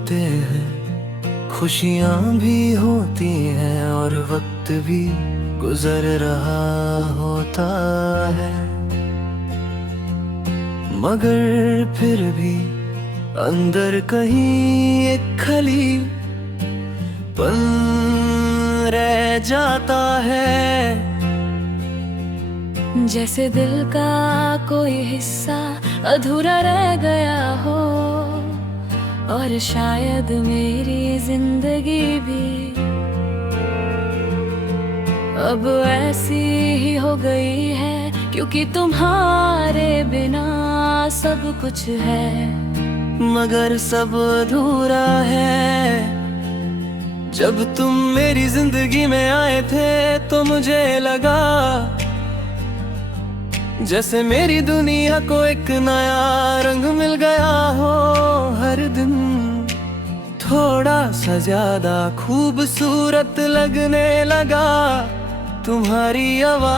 होते हैं, खुशियाँ भी होती हैं और वक्त भी गुजर रहा होता है, मगर फिर भी अंदर कहीं एक खली पल रह जाता है। जैसे दिल का कोई हिस्सा अधूरा रह गया हो, और शायद मेरी जिंदगी भी अब ऐसी ही हो गई है, क्योंकि तुम्हारे बिना सब कुछ है मगर सब अधूरा है। जब तुम मेरी जिंदगी में आए थे तो मुझे लगा जैसे मेरी दुनिया को एक नया रंग मिल गया हो। हर दिन थोड़ा सा ज्यादा खूबसूरत लगने लगा तुम्हारी आवाज,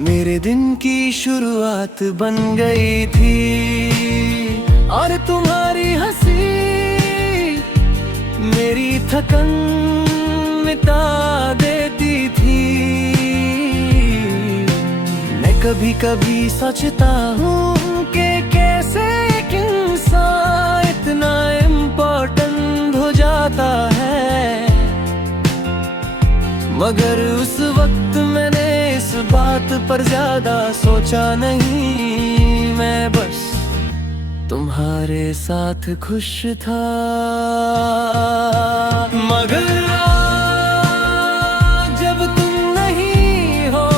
मेरे दिन की शुरुआत बन गई थी। और तुम्हारी हंसी मेरी थकन मिटा देती थी। कभी कभी सोचता हूँ कि कैसे एक इंसान इतना इम्पोर्टेंट हो जाता है, मगर उस वक्त मैंने इस बात पर ज्यादा सोचा नहीं। मैं बस तुम्हारे साथ खुश था, मगर जब तुम नहीं हो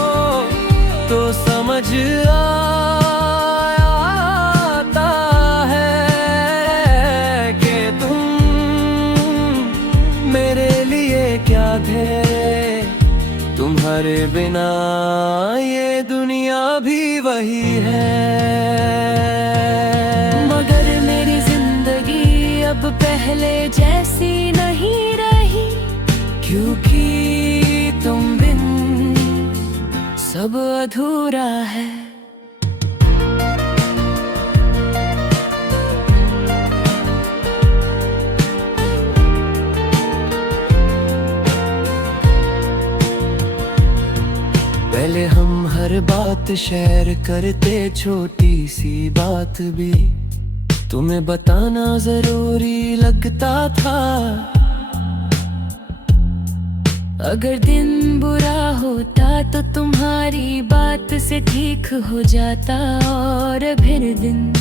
तो समझ आता है कि तुम मेरे लिए क्या थे। तुम्हारे बिना ये दुनिया भी वही है, मगर मेरी जिंदगी अब पहले जैसी नहीं रही, क्योंकि तुम बिन सब अधूरा है। पहले हम हर बात शेयर करते, छोटी सी बात भी तुम्हें बताना जरूरी लगता था। अगर दिन बुरा होता तो तुम्हारी बात से ठीक हो जाता, और फिर दिन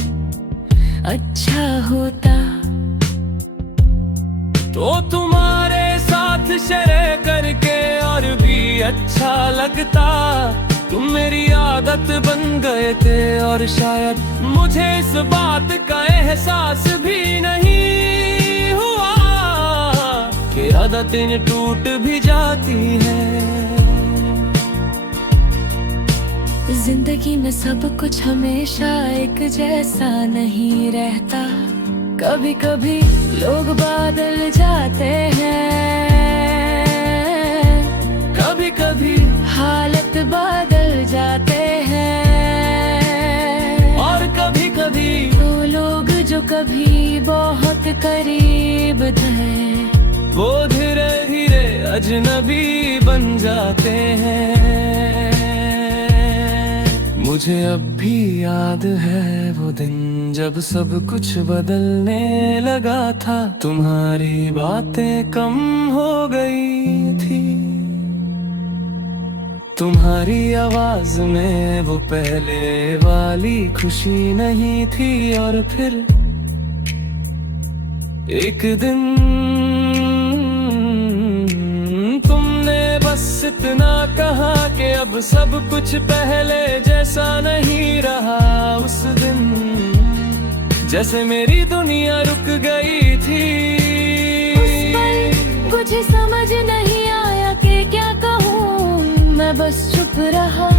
अच्छा होता तो तुम्हारे साथ शेयर करके और भी अच्छा लगता। तुम मेरी आदत बन गए थे और शायद मुझे इस बात का एहसास भी नहीं हुआ कि आदतें टूट भी जाती हैं। जिंदगी में सब कुछ हमेशा एक जैसा नहीं रहता, कभी कभी लोग बदल जाते हैं, कभी कभी हालत बदल जाते हैं, और कभी कभी वो लोग जो कभी बहुत करीब थे वो धीरे धीरे अजनबी बन जाते हैं। मुझे अब भी याद है वो दिन जब सब कुछ बदलने लगा था। तुम्हारी बातें कम हो गई थी, तुम्हारी आवाज में वो पहले वाली खुशी नहीं थी। और फिर एक दिन तुमने बस इतना कहा कि अब सब कुछ पहले जैसा नहीं रहा। उस दिन जैसे मेरी दुनिया रुक गई थी। उस पल कुछ समझ नहीं आया कि क्या कहूँ, मैं बस चुप रहा,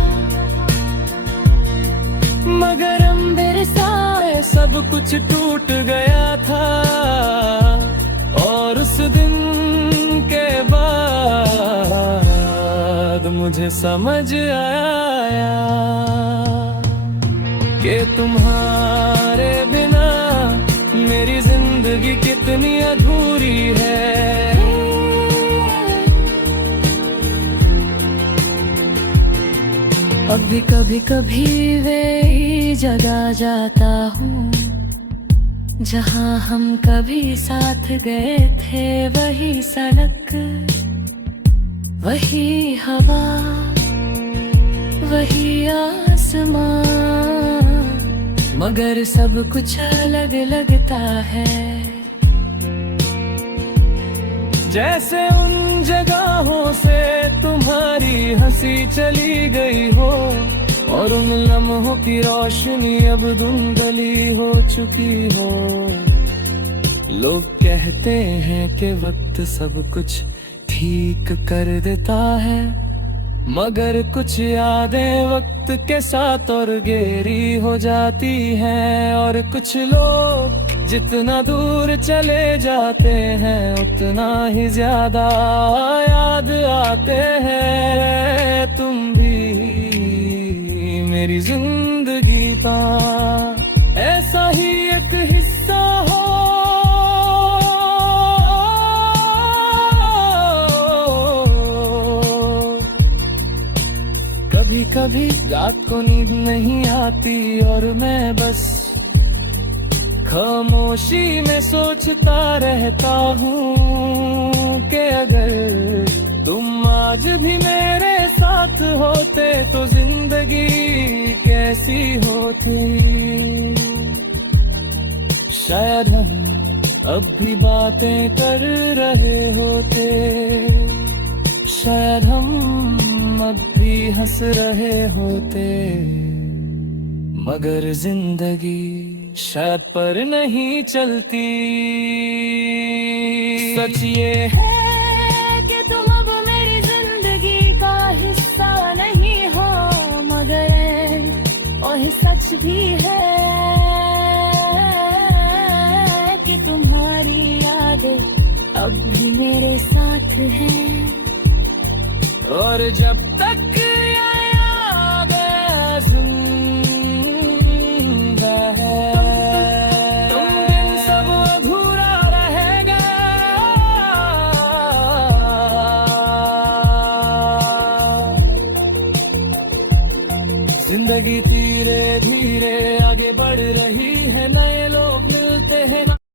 मगर मेरे साथ सब कुछ टूट गया था। और उस दिन के बाद मुझे समझ आया कि तुम्हारे बिना जिंदगी कितनी अधूरी है। अब भी कभी कभी वे जगह जाता हूँ जहाँ हम कभी साथ गए थे। वही सड़क, वही हवा, वही आसमां, मगर सब कुछ अलग लगता है। जैसे उन जगहों से तुम्हारी हंसी चली गई हो, और उन लम्हों की रोशनी अब धुंधली हो चुकी हो। लोग कहते हैं कि वक्त सब कुछ ठीक कर देता है, मगर कुछ यादें वक्त के साथ और गहरी हो जाती हैं। और कुछ लोग जितना दूर चले जाते हैं उतना ही ज्यादा याद आते हैं। तुम भी मेरी जिंदगी का ऐसा ही एक हिस्सा हो। कभी कभी रात को नींद नहीं आती और मैं बस खामोशी में सोचता रहता हूँ कि अगर तुम आज भी मेरे साथ होते तो जिंदगी कैसी होती। शायद हम अब भी बातें कर रहे होते, शायद हम अब भी हंस रहे होते, मगर जिंदगी शायद पर नहीं चलती। सच ये है कि तुम अब मेरी जिंदगी का हिस्सा नहीं हो, मगर और सच भी है कि तुम्हारी यादें अब भी मेरे साथ हैं। और जब तक यादें जिंदा है, तुम बिन सब अधूरा रहेगा। जिंदगी धीरे धीरे आगे बढ़ रही है, नए